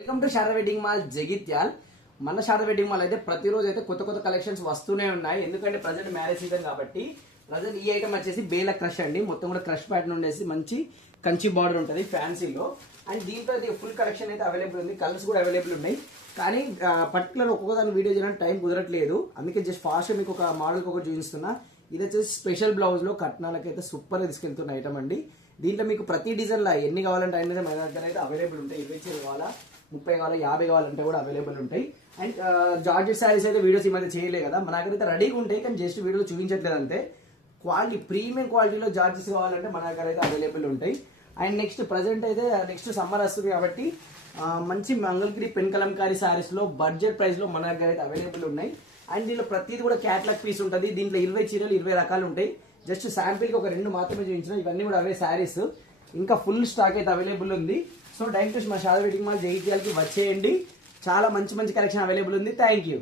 Welcome to Sharada wedding mall Jagtial. మన Sharada wedding mall అయితే ప్రతిరోజు అయితే కొత్త కొత్త కలెక్షన్స్ వస్తూనే ఉన్నాయి. ఎందుకంటే ప్రజెంట్ మ్యారేజ్ సీజన్ కాబట్టి ప్రజెంట్ ఈ ఐటమ్ వచ్చేసి బేల క్రష్ అండి. మొత్తం కూడా క్రష్ ప్యాటర్న్ ఉండేసి మంచి కంచి బార్డర్ ఉంటుంది ఫ్యాన్సీలో. అండ్ దీంట్లో అయితే ఫుల్ కలెక్షన్ అయితే అవైలబుల్ ఉంది. కలర్స్ కూడా అవైలబుల్ ఉన్నాయి. కానీ పర్టికులర్ ఒక్కొక్క దాని వీడియో చేయడానికి టైం కుదరట్లేదు. అందుకే జస్ట్ ఫాస్ట్గా మీకు ఒక మోడల్కి ఒకటి చూపిస్తున్నా. ఇది వచ్చేసి స్పెషల్ బ్లౌజ్లో కట్నాలకైతే సూపర్గా తీసుకెళ్తున్న ఐటమ్ అండి. దీంట్లో మీకు ప్రతి డిజైన్లో ఎన్ని కావాలంటే అన్నీ మన దగ్గర అయితే అవైలబుల్ ఉంటాయి. 20 కావాలా, 30 కావాలా, 50 కావాలంటే కూడా అవైలబుల్ ఉంటాయి. అండ్ జార్జెట్ శారీస్ అయితే వీడియోస్ ఈ మధ్య చేయలే కదా, మన దగ్గర అయితే రెడీగా ఉంటాయి. కానీ జస్ట్ వీడియోలో చూపించట్లేదు అంతే. క్వాలిటీ ప్రీమియం క్వాలిటీలో జార్జెస్ కావాలంటే మన దగ్గర అయితే అవైలబుల్ ఉంటాయి. అండ్ నెక్స్ట్ ప్రజెంట్ అయితే నెక్స్ట్ సమ్మర్ వస్తుంది కాబట్టి మంచి మంగళగిరి పెన్ కలంకారీ శారీస్లో బడ్జెట్ ప్రైస్లో మన దగ్గర అయితే అవైలబుల్ ఉన్నాయి. అండ్ దీంట్లో ప్రతిదీ కూడా క్యాట్లాగ్ పీస్ ఉంటుంది. దీంట్లో 20 చీరలు 20 రకాలు ఉంటాయి. జస్ట్ శాంపిల్కి ఒక 2 మాత్రమే చూపించిన. ఇవన్నీ కూడా అవే శారీస్. ఇంకా ఫుల్ స్టాక్ అయితే అవైలబుల్ ఉంది. సో డైరెక్ట్ మా శారద వెడ్డింగ్ మాల్ జగిత్యాలకి వచ్చేయండి. చాలా మంచి మంచి కలెక్షన్ అవైలబుల్ ఉంది. Thank you.